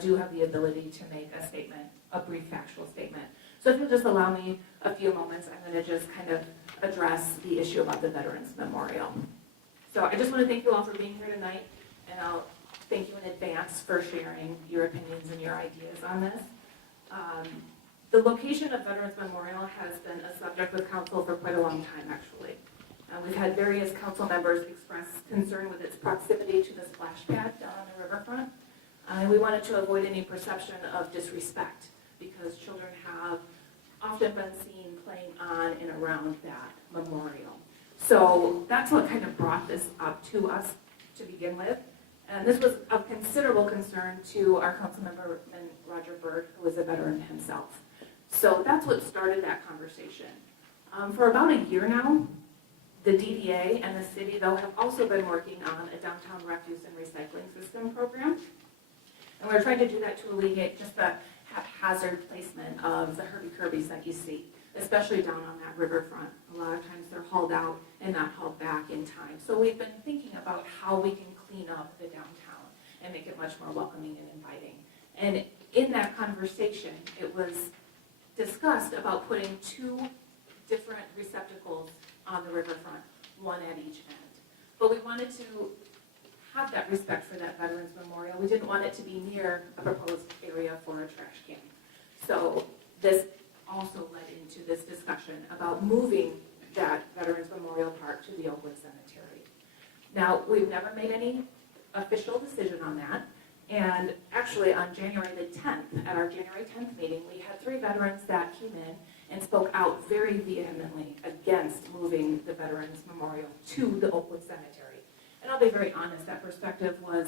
do have the ability to make a statement, a brief factual statement. So if you'll just allow me a few moments, I'm going to just kind of address the issue about the Veterans Memorial. So I just want to thank you all for being here tonight, and I'll thank you in advance for sharing your opinions and your ideas on this. The location of Veterans Memorial has been a subject with council for quite a long time, actually. We've had various council members express concern with its proximity to the splash pad down on the riverfront. We wanted to avoid any perception of disrespect because children have often been seen playing on and around that memorial. So that's what kind of brought this up to us to begin with. And this was of considerable concern to our council member, Roger Bird, who is a veteran himself. So that's what started that conversation. For about a year now, the DDA and the city, though, have also been working on a downtown refuse and recycling system program. And we're trying to do that to alleviate just the haphazard placement of the Herbie-Kirby's that you see, especially down on that riverfront. A lot of times they're hauled out and not hauled back in time. So we've been thinking about how we can clean up the downtown and make it much more welcoming and inviting. And in that conversation, it was discussed about putting 2 different receptacles on the riverfront, one at each end. But we wanted to have that respect for that Veterans Memorial. We didn't want it to be near a proposed area for a trash can. So this also led into this discussion about moving that Veterans Memorial Park to the Oakwood Cemetery. Now, we've never made any official decision on that. And actually, on January the 10th, at our January 10th meeting, we had 3 veterans that came in and spoke out very vehemently against moving the Veterans Memorial to the Oakwood Cemetery. And I'll be very honest, that perspective was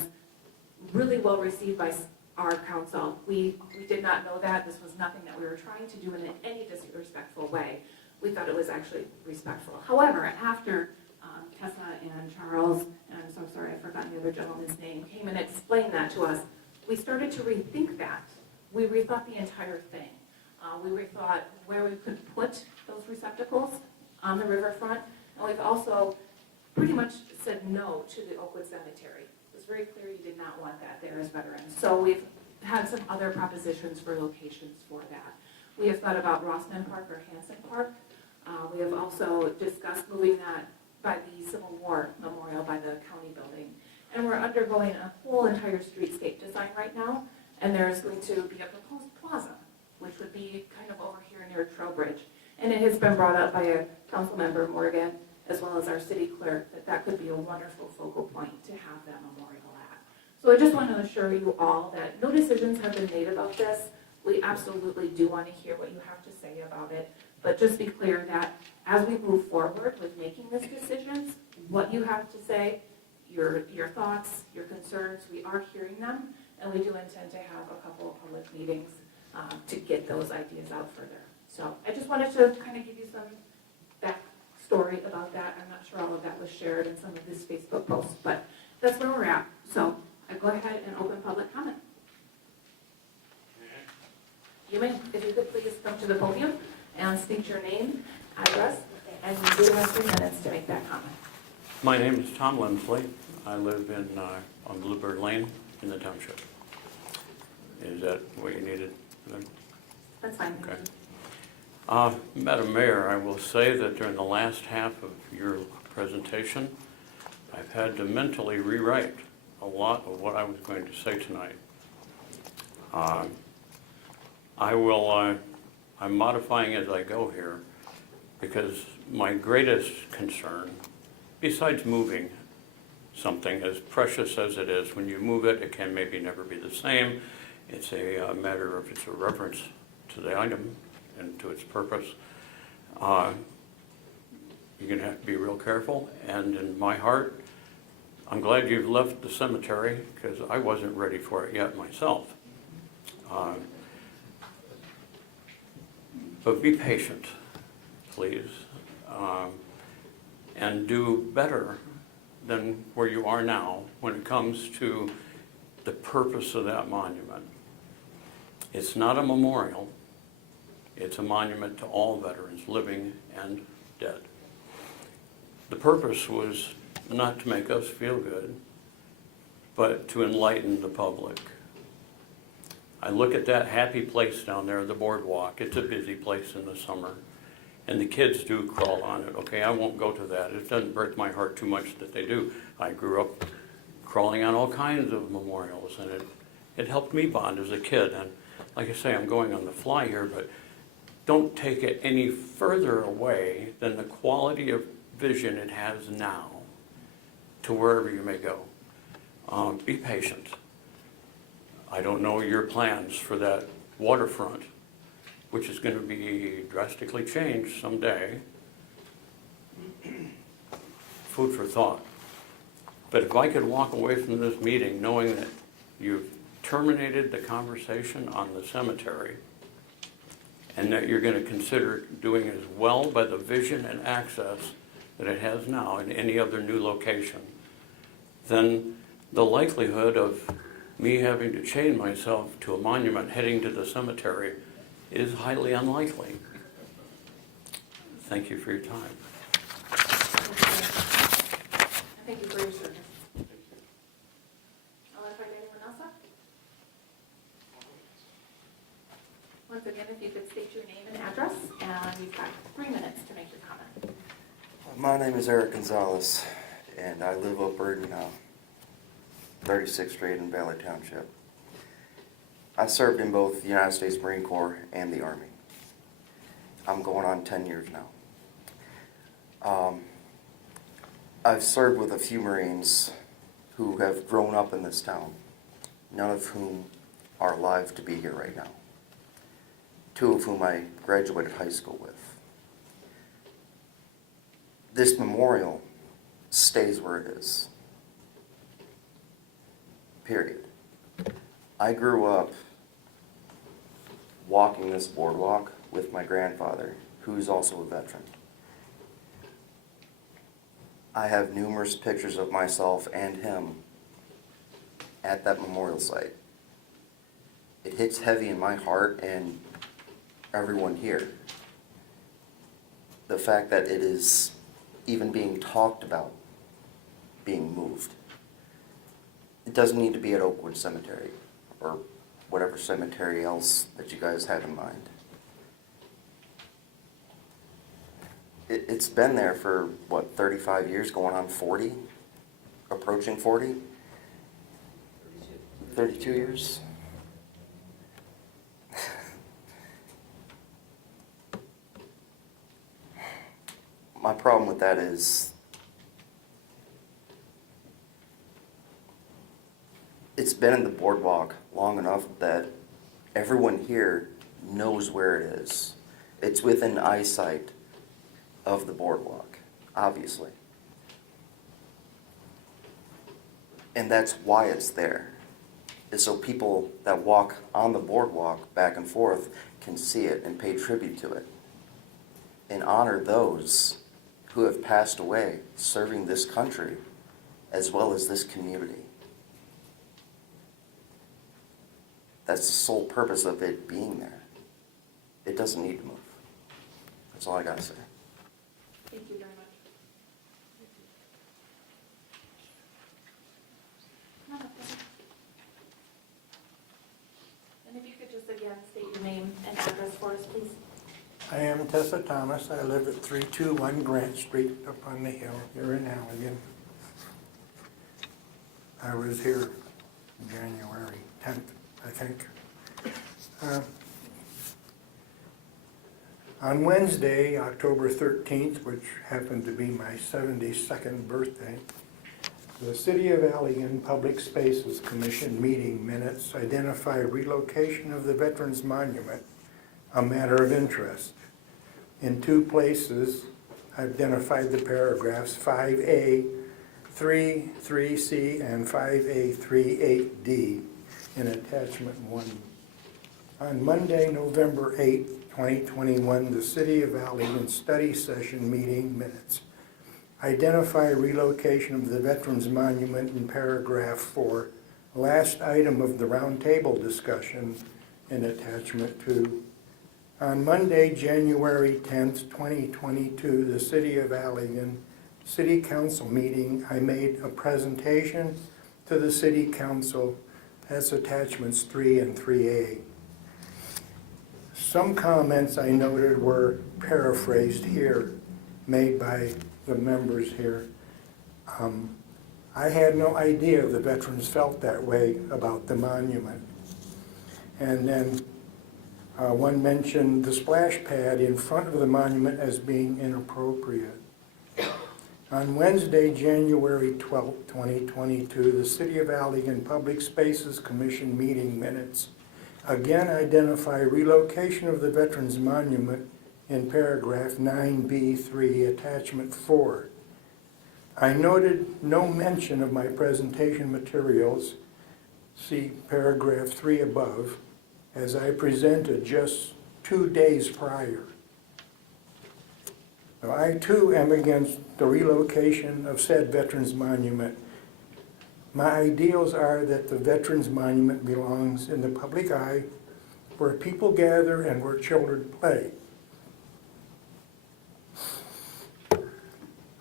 really well received by our council. We did not know that. This was nothing that we were trying to do in any disrespectful way. We thought it was actually respectful. However, after Tessa and Charles, and I'm so sorry I've forgotten the other gentleman's name, came and explained that to us, we started to rethink that. We rethought the entire thing. We rethought where we could put those receptacles on the riverfront, and we've also pretty much said no to the Oakwood Cemetery. It was very clear you did not want that there as veterans. So we've had some other propositions for locations for that. We have thought about Rossman Park or Hanson Park. We have also discussed moving that by the Civil War Memorial by the county building. And we're undergoing a whole entire streetscape design right now, and there's going to be a proposed plaza, which would be kind of over here near Trowbridge. And it has been brought up by a council member, Morgan, as well as our city clerk, that that could be a wonderful focal point to have that memorial at. So I just want to assure you all that no decisions have been made about this. We absolutely do want to hear what you have to say about it, but just be clear that as we move forward with making these decisions, what you have to say, your thoughts, your concerns, we are hearing them, and we do intend to have a couple of public meetings to get those ideas out further. So I just wanted to kind of give you some backstory about that. I'm not sure all of that was shared in some of this Facebook posts, but that's where we're at. So I go ahead and open public comment. You may, if you could please come to the podium and state your name, address, and you do have 3 minutes to make that comment. My name is Tom Lindsley. I live on Bluebird Lane in the township. Is that what you needed? That's fine. Okay. Madam Mayor, I will say that during the last half of your presentation, I've had to mentally rewrite a lot of what I was going to say tonight. I'm modifying as I go here because my greatest concern, besides moving something as precious as it is, when you move it, it can maybe never be the same. It's a matter of it's a reference to the item and to its purpose. You're going to have to be real careful. And in my heart, I'm glad you've left the cemetery because I wasn't ready for it yet myself. But be patient, please, and do better than where you are now when it comes to the purpose of that monument. It's not a memorial. It's a monument to all veterans, living and dead. The purpose was not to make us feel good, but to enlighten the public. I look at that happy place down there, the boardwalk. It's a busy place in the summer. And the kids do crawl on it. Okay, I won't go to that. It doesn't break my heart too much that they do. I grew up crawling on all kinds of memorials, and it helped me bond as a kid. And like I say, I'm going on the fly here, but don't take it any further away than the quality of vision it has now to wherever you may go. Be patient. I don't know your plans for that waterfront, which is going to be drastically changed someday. Food for thought. But if I could walk away from this meeting knowing that you've terminated the conversation on the cemetery and that you're going to consider doing as well by the vision and access that it has now in any other new location, then the likelihood of me having to chain myself to a monument heading to the cemetery is highly unlikely. Thank you for your time. Thank you for your service. I'll invite anyone else up. Once again, if you could state your name and address, and you've got 3 minutes to make your comment. My name is Eric Gonzalez, and I live over in 36th Street in Valley Township. I served in both the United States Marine Corps and the Army. I'm going on 10 years now. I've served with a few Marines who have grown up in this town, none of whom are alive to be here right now. 2 of whom I graduated high school with. This memorial stays where it is. Period. I grew up walking this boardwalk with my grandfather, who's also a veteran. I have numerous pictures of myself and him at that memorial site. It hits heavy in my heart and everyone here. The fact that it is even being talked about being moved. It doesn't need to be at Oakwood Cemetery or whatever cemetery else that you guys have in mind. It's been there for, what, 35 years, going on 40? Approaching 40? 32 years? My problem with that is it's been in the boardwalk long enough that everyone here knows where it is. It's within eyesight of the boardwalk, obviously. And that's why it's there, is so people that walk on the boardwalk back and forth can see it and pay tribute to it and honor those who have passed away serving this country as well as this community. That's the sole purpose of it being there. It doesn't need to move. That's all I gotta say. Thank you very much. And if you could just again state your name and address for us, please. I am Tessa Thomas. I live at 321 Grant Street up on the hill here in Allegan. I was here January 10th, I think. On Wednesday, October 13th, which happened to be my 72nd birthday, the City of Allegan Public Spaces Commission meeting minutes identify relocation of the Veterans Monument a matter of interest. In 2 places, identified the paragraphs 5A, 3C, and 5A, 38D in attachment 1. On Monday, November 8, 2021, the City of Allegan study session meeting minutes identify relocation of the Veterans Monument in paragraph 4, last item of the roundtable discussion in attachment 2. On Monday, January 10th, 2022, the City of Allegan City Council meeting, I made a presentation to the City Council That's attachments 3 and 3A. Some comments I noted were paraphrased here, made by the members here. I had no idea the veterans felt that way about the monument. And then one mentioned the splash pad in front of the monument as being inappropriate. On Wednesday, January 12, 2022, the City of Allegan Public Spaces Commission meeting minutes again identify relocation of the Veterans Monument in paragraph 9B3, attachment 4. I noted no mention of my presentation materials, see paragraph 3 above, as I presented just 2 days prior. Now, I too am against the relocation of said Veterans Monument. My ideals are that the Veterans Monument belongs in the public eye, where people gather and where children play.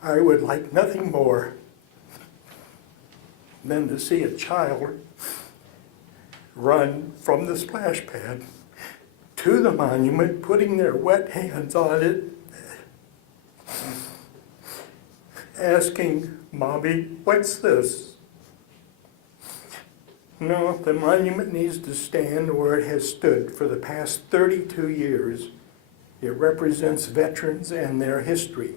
I would like nothing more than to see a child run from the splash pad to the monument, putting their wet hands on it, asking, "Mommy, what's this?" No, the monument needs to stand where it has stood for the past 32 years. It represents veterans and their history.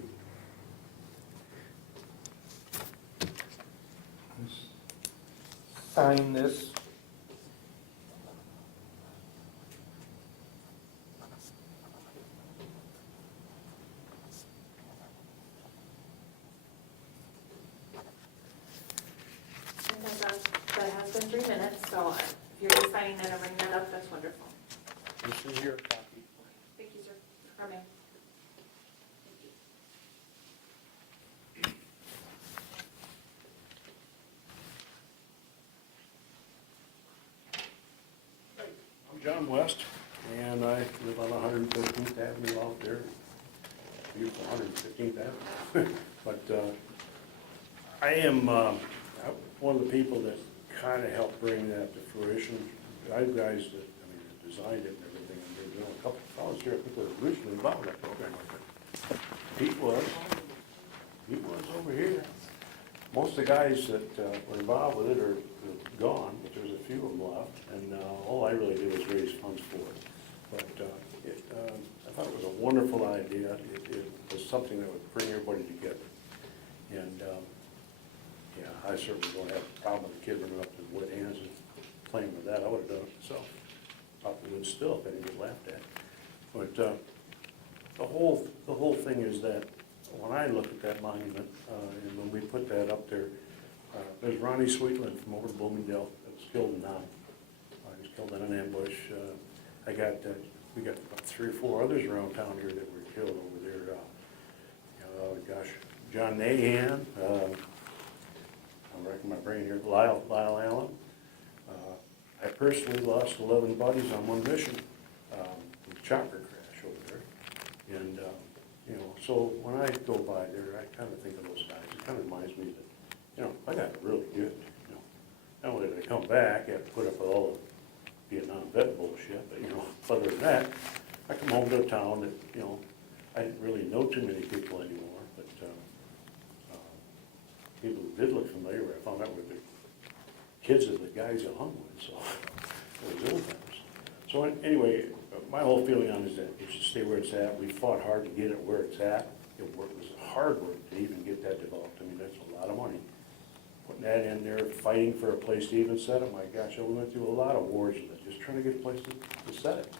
Sign this. That has been 3 minutes, so if you're just signing that and bringing that up, that's wonderful. This is your copy. Thank you, sir, for coming. I'm John West, and I live on 115th Avenue out there, beautiful 115th Avenue. But I am one of the people that kind of helped bring that to fruition. I have guys that, designed it and everything, and there's a couple of fellows here, I think were originally involved in that program. Pete was over here. Most of the guys that were involved with it are gone, but there's a few of them left, and all I really did was raise funds for it. But I thought it was a wonderful idea. It was something that would bring everybody together. And yeah, I certainly don't have a problem with the kid running up to wet hands and playing with that. I would have done it myself. Probably would still if I didn't get laughed at. But the whole thing is that when I look at that monument, and when we put that up there, there's Ronnie Sweetland from over Bloomingdale that was killed in Nam. He was killed in an ambush. We got about 3 or 4 others around town here that were killed over there. John Nahan, I'm racking my brain here, Lyle Allen. I personally lost 11 buddies on one mission with a chopper crash over there. And, so when I go by there, I kind of think of those guys. It kind of reminds me that, I got it really good. Not only did I come back, I had to put up with all the Vietnam vet bullshit, but, other than that, I come home to a town that, I didn't really know too many people anymore, but people who did look familiar, I found out were the kids of the guys I hung with, so it was old times. So anyway, my whole feeling on it is that it should stay where it's at. We fought hard to get it where it's at. It was hard work to even get that developed. That's a lot of money. Putting that in there, fighting for a place to even set it, my gosh, we went through a lot of wars with it, just trying to get a place to set it.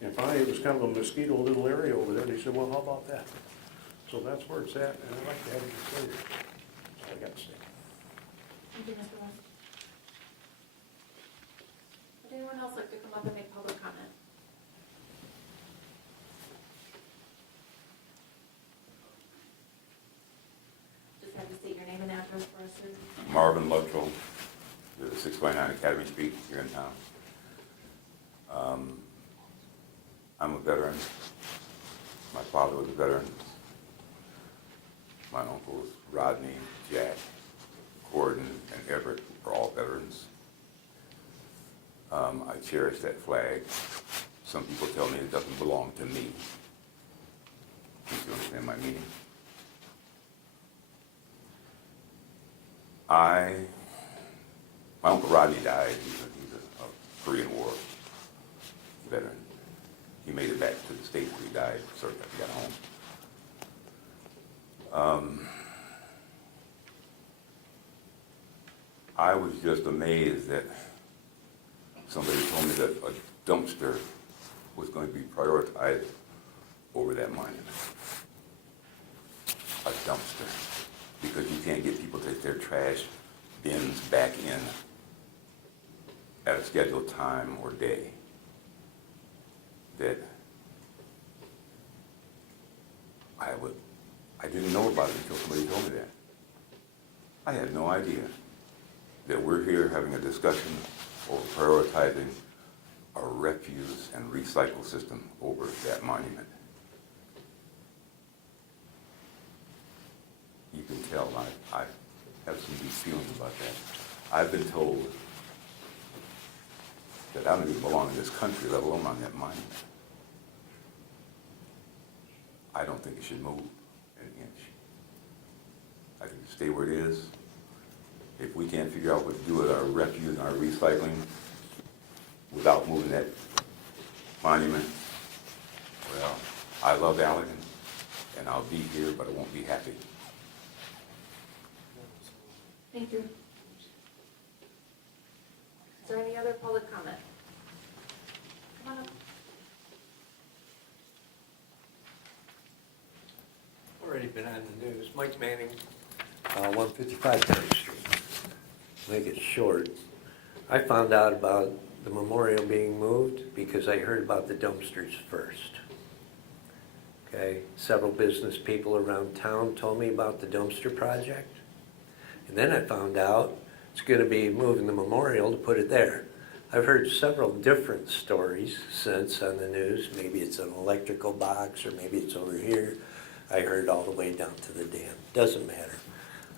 And finally, it was kind of a mosquito little area over there, and they said, well, how about that? So that's where it's at, and I'd like to have it stay there. That's all I got to say. Thank you, Mr. West. Would anyone else like to come up and make public comment? Just have to state your name and address for us, sir. Marvin Luttrell, 629 Academy Street here in town. I'm a veteran. My father was a veteran. My uncles, Rodney, Jack, Gordon, and Everett were all veterans. I cherish that flag. Some people tell me it doesn't belong to me. Do you understand my meaning? My Uncle Rodney died. He's a Korean War veteran. He made it back to the States where he died, sort of got home. I was just amazed that somebody told me that a dumpster was going to be prioritized over that monument. A dumpster. Because you can't get people to take their trash bins back in at a scheduled time or day. That I didn't know about it until somebody told me that. I had no idea that we're here having a discussion over prioritizing a refuse and recycle system over that monument. You can tell I have some deep feelings about that. I've been told that I don't even belong in this country, let alone on that monument. I don't think it should move an inch. I think it should stay where it is. If we can't figure out what to do with our refuse and our recycling without moving that monument, well, I love Allegan, and I'll be here, but I won't be happy. Thank you. Is there any other public comment? Come on up. Already been on the news. Mike Manning, 155 County Street. Make it short. I found out about the memorial being moved because I heard about the dumpsters first. Okay, several business people around town told me about the dumpster project. And then I found out it's going to be moving the memorial to put it there. I've heard several different stories since on the news. Maybe it's an electrical box or maybe it's over here. I heard all the way down to the dam. Doesn't matter.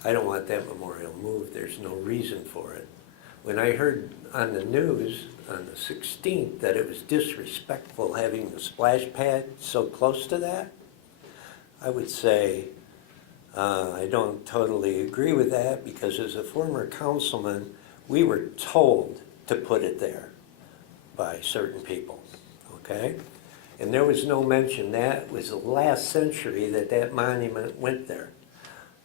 I don't want that memorial moved. There's no reason for it. When I heard on the news on the 16th that it was disrespectful having the splash pad so close to that, I would say I don't totally agree with that because as a former councilman, we were told to put it there by certain people, okay? And there was no mention. That was the last century that that monument went there.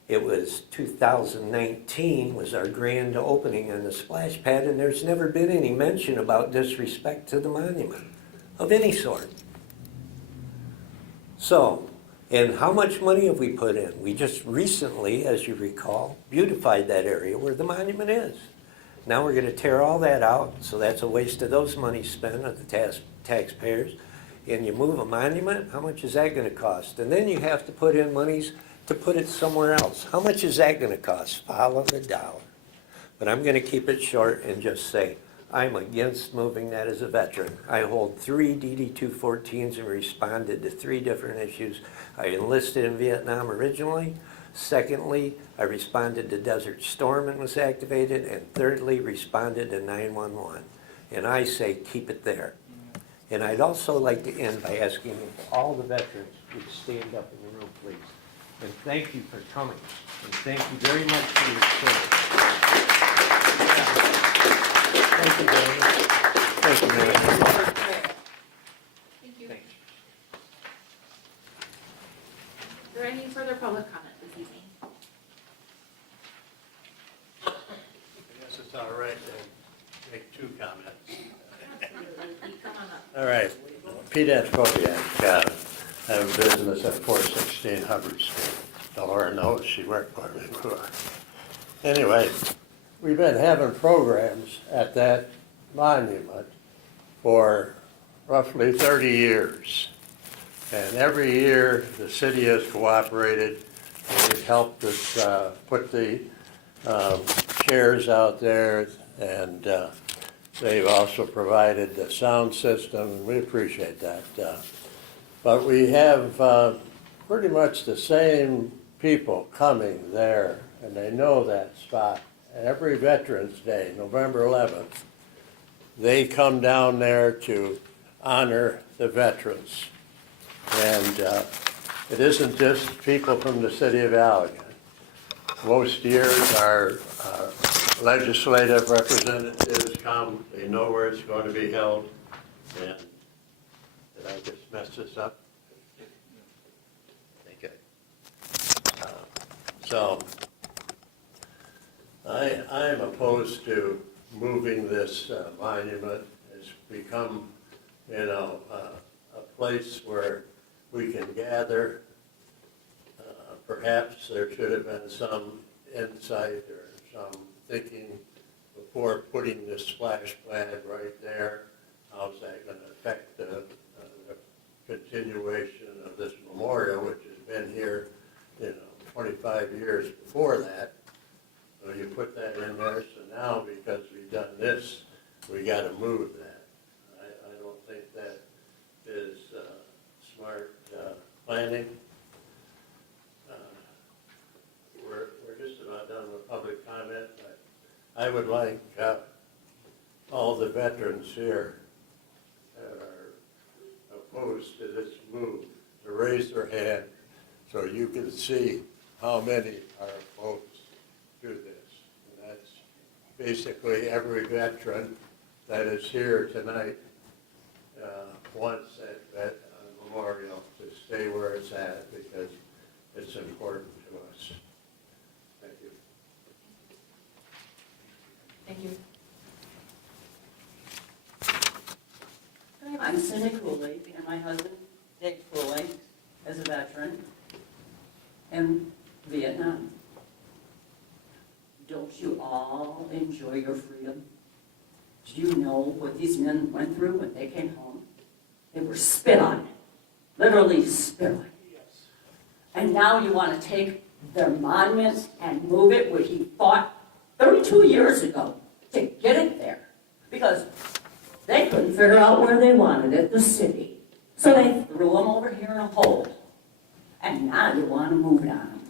It was 2019 was our grand opening on the splash pad, and there's never been any mention about disrespect to the monument of any sort. So, and how much money have we put in? We just recently, as you recall, beautified that area where the monument is. Now we're going to tear all that out, so that's a waste of those money spent of the taxpayers. And you move a monument, how much is that going to cost? And then you have to put in monies to put it somewhere else. How much is that going to cost? Follow the dollar. But I'm going to keep it short and just say, I'm against moving that as a veteran. I hold 3 DD-214s and responded to 3 different issues. I enlisted in Vietnam originally. Secondly, I responded to Desert Storm and was activated. And thirdly, responded to 911. And I say, keep it there. And I'd also like to end by asking if all the veterans would stand up in the room, please. And thank you for coming. And thank you very much for your service. Thank you, Danny. Thank you, Mary. Thank you. Is there any further public comment this evening? I guess it's all right to make 2 comments. Absolutely. Pete, come on up. All right. Pete Atkowiak, I have a business at 416 Hubbard Street. Laura knows, she worked for me before. Anyway, we've been having programs at that monument for roughly 30 years. And every year, the city has cooperated. They've helped us put the chairs out there, and they've also provided the sound system, and we appreciate that. But we have pretty much the same people coming there, and they know that spot. Every Veterans Day, November 11th, they come down there to honor the veterans. And it isn't just people from the city of Allegan. Most years, our legislative representatives come, they know where it's going to be held. And did I just mess this up? Okay. So I am opposed to moving this monument. It's become, a place where we can gather. Perhaps there should have been some insight or some thinking before putting this splash pad right there. How's that going to affect the continuation of this memorial, which has been here, 25 years before that? So you put that in there, so now because we've done this, we got to move that. I don't think that is smart planning. We're just about done with public comment. I would like all the veterans here that are opposed to this move to raise their hand so you can see how many are opposed to this. And that's basically every veteran that is here tonight wants that memorial to stay where it's at because it's important to us. Thank you. Thank you. I'm Cindy Cooley, and my husband, Dave Cooley, is a veteran in Vietnam. Don't you all enjoy your freedom? Do you know what these men went through when they came home? They were spit on, literally spit on. And now you want to take their monument and move it where he fought 32 years ago to get it there. Because they couldn't figure out where they wanted it, the city. So they threw them over here in a hole. And now you want to move it on them.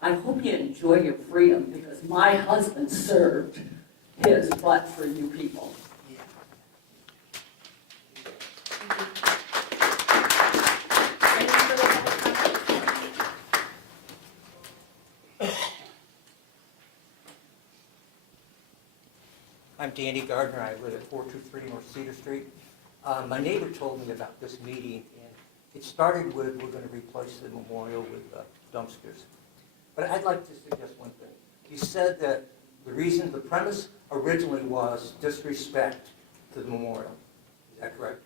I hope you enjoy your freedom because my husband served his butt for you people. Any further public comment? I'm Danny Gardner. I live at 423 North Cedar Street. My neighbor told me about this meeting, and it started with we're going to replace the memorial with dumpsters. But I'd like to suggest one thing. You said that the premise originally was disrespect to the memorial. Is that correct?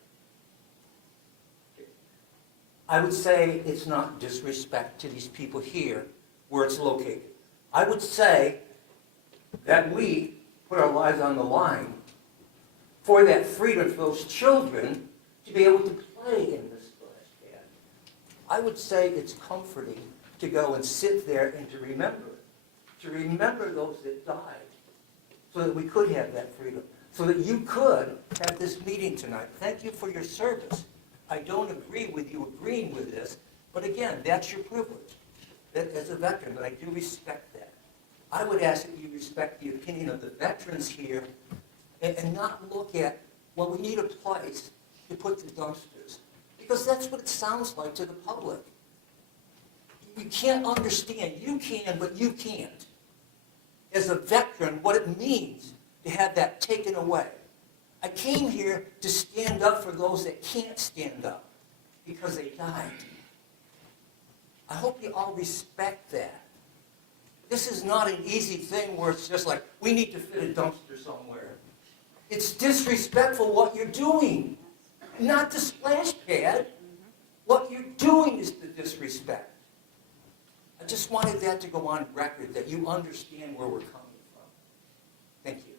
I would say it's not disrespect to these people here where it's located. I would say that we put our lives on the line for that freedom for those children to be able to play in this splash pad. I would say it's comforting to go and sit there and to remember those that died so that we could have that freedom, so that you could have this meeting tonight. Thank you for your service. I don't agree with you agreeing with this, but again, that's your privilege as a veteran, but I do respect that. I would ask that you respect the opinion of the veterans here and not look at, well, we need a place to put the dumpsters, because that's what it sounds like to the public. You can't understand. You can, but you can't. As a veteran, what it means to have that taken away. I came here to stand up for those that can't stand up because they died. I hope you all respect that. This is not an easy thing where it's just like, we need to fit a dumpster somewhere. It's disrespectful what you're doing, not the splash pad. What you're doing is the disrespect. I just wanted that to go on record, that you understand where we're coming from. Thank you.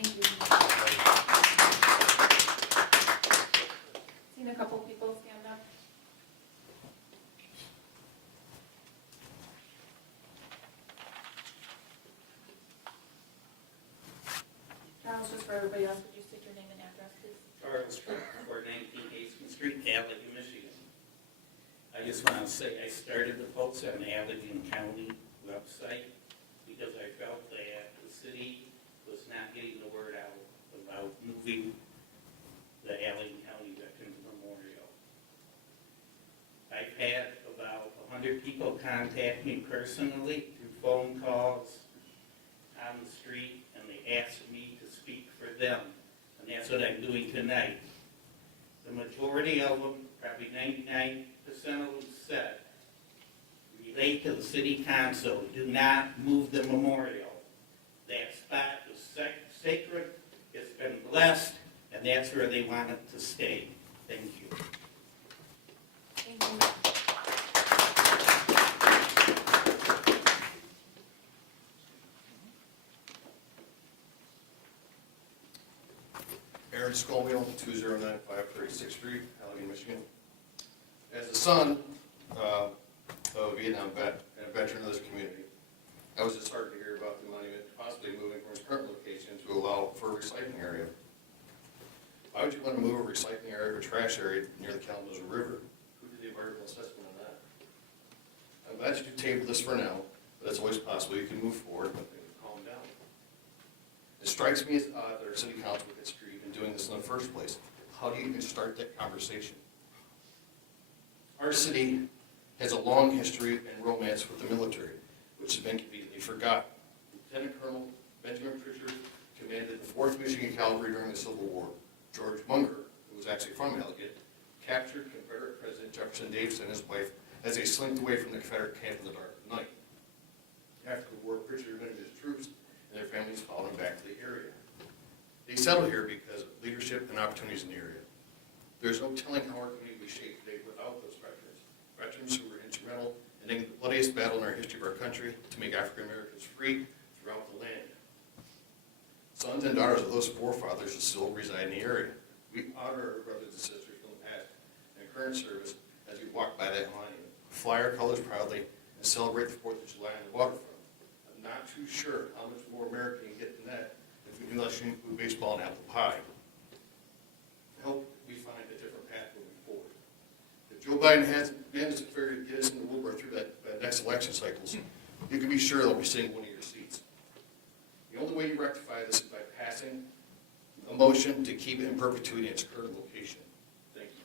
Thank you. Seen a couple people stand up. Charles, just for everybody else, would you state your name and address, please? Charles, 419 Hastings Street, Allegan, Michigan. I just want to say I started the post on the Allegan County website because I felt that the city was not getting the word out contact me personally through phone calls on the street, and they ask me to speak for them. And that's what I'm doing tonight. The majority of them, probably 99% of them said, relate to the city council, do not move the memorial. That spot is sacred, it's been blessed, and that's where they want it to stay. Thank you. Thank you. Aaron Scomiel, 2095 36th Street, Allegan, Michigan. As the son of a Vietnam vet and a veteran of this community, I was disheartened to hear about the monument possibly moving from its current location to allow for a recycling area. Why would you want to move a recycling area or trash area near the Kalamazoo River? Who did the environmental assessment on that? I'm glad you tabled this for now, but it's always possible you can move forward when things calm down. It strikes me as odd that our city council would consider even doing this in the first place. How do you even start that conversation? Our city has a long history and romance with the military, which has been conveniently forgotten. Lieutenant Colonel Benjamin Pritchard commanded the 4th Michigan Cavalry during the Civil War. George Munger, who was actually from Allegan, captured Confederate President Jefferson Davis and his wife as they slinked away from the Confederate camp in the dark of night. After the war, Pritchard abandoned his troops, and their families followed him back to the area. They settled here because of leadership and opportunities in the area. There's no telling how our community would be shaped today without those veterans who were instrumental in ending the bloodiest battle in our history of our country to make African Americans free throughout the land. Sons and daughters of those forefathers still reside in the area. We honor our brothers and sisters from the past and current service as we walk by that monument, fly our colors proudly, and celebrate the 4th of July on the waterfront. I'm not too sure how much more American you get than that if we do not include baseball and apple pie. I hope we find a different path moving forward. If Joe Biden has managed to get us into World War through that next election cycles, you can be sure they'll be sitting in one of your seats. The only way you rectify this is by passing a motion to keep it in perpetuity in its current location. Thank you.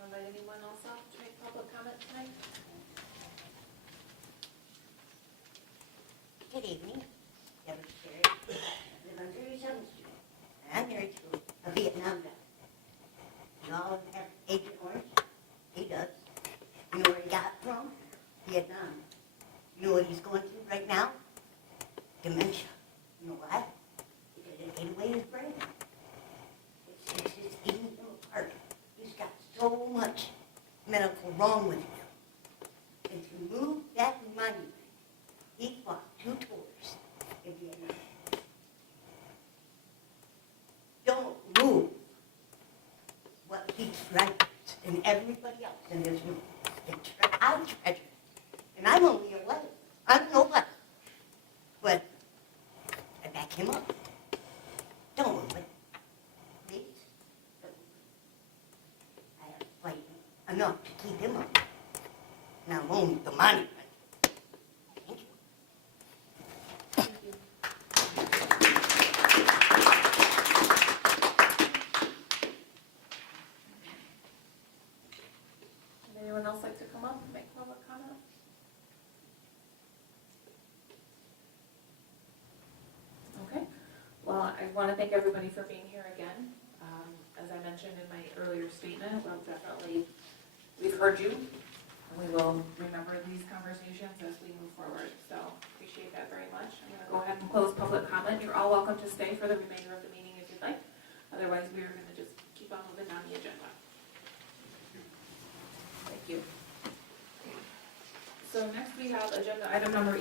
Want to invite anyone else up to make public comment tonight? Good evening, Deputy Sheriff. I live on 37th Street. I'm married to a Vietnam vet. You all have Agent Orange? He does. You know where he got from? Vietnam. You know what he's going through right now? Dementia. You know why? Because it ate away his brain. It's just eating him apart. He's got so much medical wrong with him. And to move that monument, he fought 2 tours in Vietnam. Don't move what keeps right and everybody else in this room. I treasure. And I'm only 11. I'm nobody. But I back him up. Don't move it. Please. I have to fight enough to keep him up. Now own the monument. Thank you. Thank you. Would anyone else like to come up and make public comment? Okay. Well, I want to thank everybody for being here again. As I mentioned in my earlier statement, we've heard you, and we will remember these conversations as we move forward. So appreciate that very much. I'm going to go ahead and close public comment. You're all welcome to stay for the remainder of the meeting if you'd like. Otherwise, we are going to just keep on moving down the agenda. Thank you. So next we have agenda item number